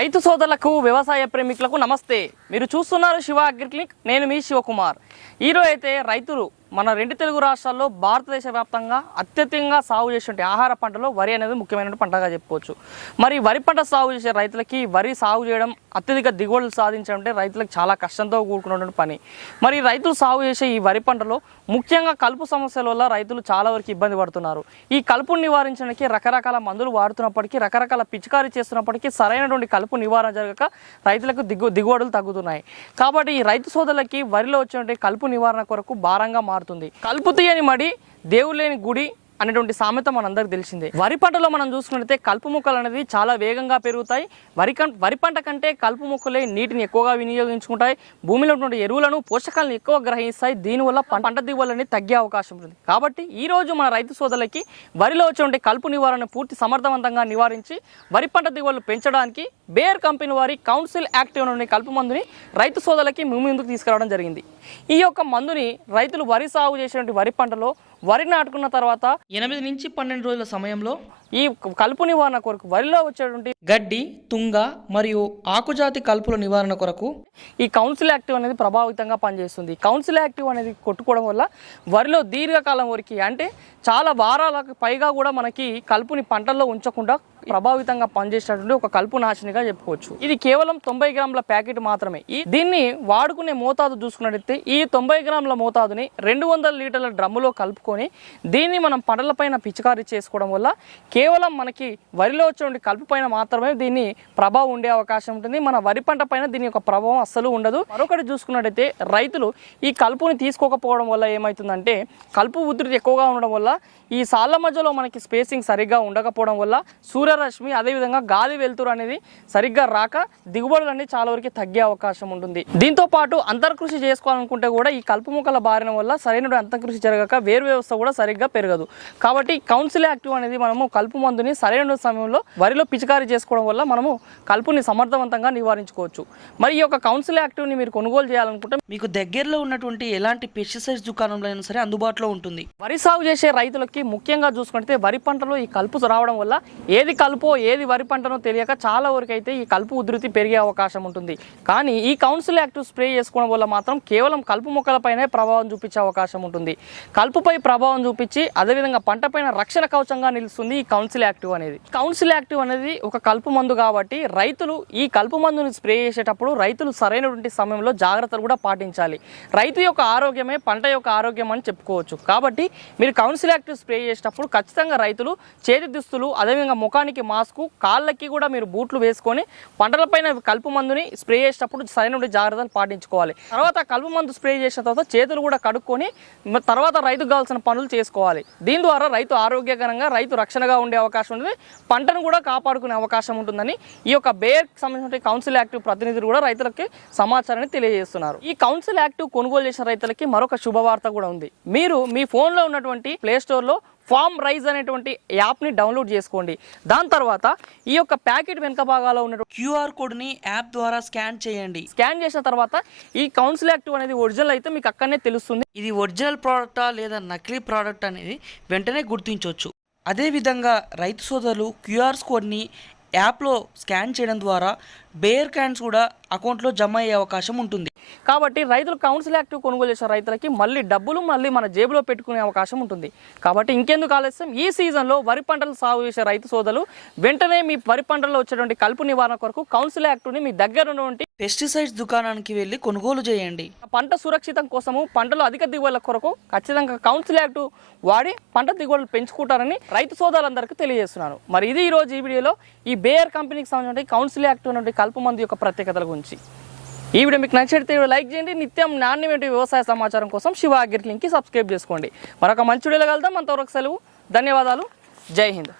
రైతు సోదరులకు వ్యవసాయ ప్రేమికులకు నమస్తే. మీరు చూస్తున్నారు శివ అగ్రి క్లినిక్ నేను మీ శివకుమార్. ఈరోజు అయితే రైతులు మన రెండు తెలుగు రాష్ట్రాల్లో భారతదేశ వ్యాప్తంగా అత్యధికంగా సాగు చేసే ఆహార పంటలో వరి అనేది ముఖ్యమైన పంటగా చెప్పుకోవచ్చు. మరి వరి పంట సాగు చేసే రైతులకి వరి సాగు చేయడం అత్యధిక దిగుబడులు సాధించడం అంటే రైతులకు చాలా కష్టంతో కూడుకున్నటువంటి పని. మరి రైతులు సాగు చేసే ఈ వరి పంటలో ముఖ్యంగా కలుపు సమస్యల వల్ల రైతులు చాలా వరకు ఇబ్బంది పడుతున్నారు. ఈ కలుపును నివారించడానికి రకరకాల మందులు వాడుతున్నప్పటికీ రకరకాల పిచికారీ చేస్తున్నప్పటికీ సరైనటువంటి కలుపు నివారణ జరగక రైతులకు దిగు దిగుబడులు తగ్గుతున్నాయి. కాబట్టి ఈ రైతు సోదరులకి వరిలో వచ్చినటువంటి కలుపు నివారణ కొరకు భారంగా మారుతుంది. కలుపు తీయని మడి దేవులేని గుడి అనేటువంటి సామెత మనందరికి తెలిసిందే. వరి పంటలో మనం చూసుకున్నట్లయితే కలుపు మొక్కలు అనేది చాలా వేగంగా పెరుగుతాయి. వరి కం వరి పంట కంటే కలుపు మొక్కలే నీటిని ఎక్కువగా వినియోగించుకుంటాయి. భూమిలో ఉన్నటువంటి ఎరువులను పోషకాలను ఎక్కువ గ్రహిస్తాయి. దీనివల్ల పంట దిగుబడులు అనేది తగ్గే అవకాశం ఉంటుంది. కాబట్టి ఈ రోజు మన రైతు సోదరులకి వరిలో వచ్చే కలుపు నివారణ పూర్తి సమర్థవంతంగా నివారించి వరి పంట దిగుబడులు పెంచడానికి బేర్ కంపెనీ వారి కౌన్సిల్ యాక్టివ్ అనే కలుపు మందుని రైతు సోదరులకి ముందుకు తీసుకురావడం జరిగింది. ఈ యొక్క మందుని రైతులు వరి సాగు చేసినటువంటి వరి పంటలో వరి నాటుకున్న తర్వాత ఎనిమిది నుంచి పన్నెండు రోజుల సమయంలో ఈ కలుపు నివారణ కొరకు వరిలో వచ్చేటువంటి గడ్డి తుంగ మరియు ఆకుజాతి కలుపుల నివారణ కొరకు ఈ కౌన్సిల్ యాక్టివ్ అనేది ప్రభావితంగా పనిచేస్తుంది. కౌన్సిల్ యాక్టివ్ అనేది కొట్టుకోవడం వల్ల వరిలో దీర్ఘకాలం వరకు అంటే చాలా వారాలకు పైగా కూడా మనకి కలుపుని పంటల్లో ఉంచకుండా ప్రభావితంగా పనిచేసేటువంటి ఒక కలుపు నాశనిగా చెప్పుకోవచ్చు. ఇది కేవలం తొంభై గ్రాముల ప్యాకెట్ మాత్రమే. ఈ దీన్ని వాడుకునే మోతాదు చూసుకున్నట్టయితే ఈ తొంభై గ్రాముల మోతాదుని రెండు వందల లీటర్ల డ్రమ్ములో కలుపుకొని దీన్ని మనం పంటలపైన పిచికారీ చేసుకోవడం వల్ల కేవలం మనకి వరిలో వచ్చే కలుపు పైన మాత్రమే దీన్ని ప్రభావం ఉండే అవకాశం ఉంటుంది. మన వరి పంట పైన దీని యొక్క ప్రభావం అస్సలు ఉండదు. మరొకటి చూసుకున్నట్టయితే రైతులు ఈ కలుపుని తీసుకోకపోవడం వల్ల ఏమవుతుందంటే కలుపు ఉధృతి ఎక్కువగా ఉండడం వల్ల ఈ సాళ్ళ మధ్యలో మనకి స్పేసింగ్ సరిగ్గా ఉండకపోవడం వల్ల సూర్యరశ్మి అదేవిధంగా గాలి వెలుతురు అనేది సరిగ్గా రాక దిగుబడులు అనేది చాలా వరకు తగ్గే అవకాశం ఉంటుంది. దీంతో పాటు అంతర్కృషి చేసుకోవాలనుకుంటే కూడా ఈ కలుపు మొక్కల బారిన వల్ల సరైన అంతర్కృషి జరగక వేరు వ్యవస్థ కూడా సరిగ్గా పెరగదు. కాబట్టి కౌన్సిల్ యాక్టివ్ అనేది మనము కలుపు మందుని సరైన సమయంలో వరిలో పిచికారీ చేసుకోవడం వల్ల మనము కలుపుని సమర్థవంతంగా నివారించుకోవచ్చు. మరి ఈ యొక్క కౌన్సిల్ యాక్టివ్ని మీరు కొనుగోలు చేయాలనుకుంటే మీకు దగ్గరలో ఉన్నటువంటి ఎలాంటి పెస్టిసైడ్స్ దుకాణంలో అయినా సరే అందుబాటులో ఉంటుంది. వరి సాగు చేసే రైతులకి ముఖ్యంగా చూసుకుంటే వరి పంటలో ఈ కలుపు రావడం వల్ల ఏది కలుపో ఏది వరి పంటనో తెలియక చాలా వరకు అయితే ఈ కలుపు ఉధృతి పెరిగే అవకాశం ఉంటుంది. కానీ ఈ కౌన్సిల్ యాక్టివ్ స్ప్రే చేసుకోవడం వల్ల మాత్రం కేవలం కలుపు మొక్కలపైనే ప్రభావం చూపించే అవకాశం ఉంటుంది. కలుపుపై ప్రభావం చూపించి అదేవిధంగా పంటపైన రక్షణ కవచంగా నిలుస్తుంది ఈ కౌన్సిల్ యాక్టివ్ అనేది. కౌన్సిల్ యాక్టివ్ అనేది ఒక కలుపు మందు కాబట్టి రైతులు ఈ కలుపు మందుని స్ప్రే చేసేటప్పుడు రైతులు సరైనటువంటి సమయంలో జాగ్రత్తలు కూడా పాటించాలి. రైతు యొక్క ఆరోగ్యమే పంట యొక్క ఆరోగ్యం అని చెప్పుకోవచ్చు. కాబట్టి మీరు కౌన్సిల్ యాక్టివ్ స్ప్రే చేసేటప్పుడు ఖచ్చితంగా రైతులు చేతి దుస్తులు అదేవిధంగా ముఖానికి మాస్కు కాళ్ళకి కూడా మీరు బూట్లు వేసుకొని పంటలపైన కలుపు మందుని స్ప్రే చేసేటప్పుడు సరైనటువంటి జాగ్రత్తలు పాటించుకోవాలి. తర్వాత కలుపు మందు స్ప్రే చేసిన తర్వాత చేతులు కూడా కడుక్కొని తర్వాత రైతుకు కావాల్సిన పనులు చేసుకోవాలి. దీని ద్వారా రైతు ఆరోగ్యకరంగా రైతు రక్షణగా ఉండే అవకాశం ఉంటుంది పంటను కూడా కాపాడుకునే అవకాశం ఉంటుందని ఈ యొక్క బేర్ సంబంధించిన కౌన్సిల్ యాక్టివ్ ప్రతినిధులు కూడా రైతులకి సమాచారాన్ని తెలియజేస్తున్నారు. ఈ కౌన్సిల్ యాక్టివ్ కొనుగోలు చేసిన రైతులకి మరొక శుభవార్త కూడా ఉంది. మీరు మీ ఫోన్లో ఉన్నటువంటి ప్లే స్టోర్లో ఫామ్ రైజ్ అనేటువంటి యాప్ని డౌన్లోడ్ చేసుకోండి. దాని తర్వాత ఈ యొక్క ప్యాకెట్ వెనుక భాగాలో ఉన్నటువంటి క్యూఆర్ కోడ్ని యాప్ ద్వారా స్కాన్ చేయండి. స్కాన్ చేసిన తర్వాత ఈ కౌన్సిల్ యాక్టివ్ అనేది ఒరిజినల్ అయితే మీకు అక్కడనే తెలుస్తుంది. ఇది ఒరిజినల్ ప్రోడక్టా లేదా నకిలీ ప్రోడక్ట్ అనేది వెంటనే గుర్తించవచ్చు అదేవిధంగా రైతు సోదరులు క్యూఆర్ కోడ్ని యాప్లో స్కాన్ చేయడం ద్వారా బేర్ క్యాన్స్ కూడా అకౌంట్లో జమ అయ్యే అవకాశం ఉంటుంది. కాబట్టి రైతులు కౌన్సిల్ యాక్టివ్ కొనుగోలు చేసిన రైతులకి మళ్ళీ డబ్బులు మళ్ళీ మన జేబులో పెట్టుకునే అవకాశం ఉంటుంది. కాబట్టి ఇంకెందుకు ఆలస్యం? ఈ సీజన్లో వరి పంటలు సాగు చేసే రైతు సోదరులు వెంటనే మీ వరి పంటల్లో వచ్చేటువంటి కలుపు నివారణ కొరకు కౌన్సిల్ యాక్టివ్ని మీ దగ్గర ఉన్నటువంటి పెస్టిసైడ్స్ దుకాణానికి వెళ్ళి కొనుగోలు చేయండి. పంట సురక్షితం కోసము పంటలో అధిక దిగుబడుల కొరకు ఖచ్చితంగా కౌన్సిల్ యాక్టివ్ వాడి పంట దిగుబడులు పెంచుకుంటారని రైతు సోదరులందరికీ తెలియజేస్తున్నాను మరి ఇది ఈ రోజు ఈ వీడియోలో ఈ బేయర్ కంపెనీకి సంబంధించిన కౌన్సిల్ యాక్టివ్ అనేటువంటి కలుపు మందు యొక్క ప్రత్యేకతల గురించి. ఈ వీడియో మీకు నచ్చితే లైక్ చేయండి. నిత్యం నాణ్యమైన వ్యవసాయ సమాచారం కోసం శివ అగ్రి లింక్కి సబ్స్క్రైబ్ చేసుకోండి. మరొక మంచి వీడియోలో కలుద్దాం. అంతవరకు సెలవు. ధన్యవాదాలు. జై హింద్.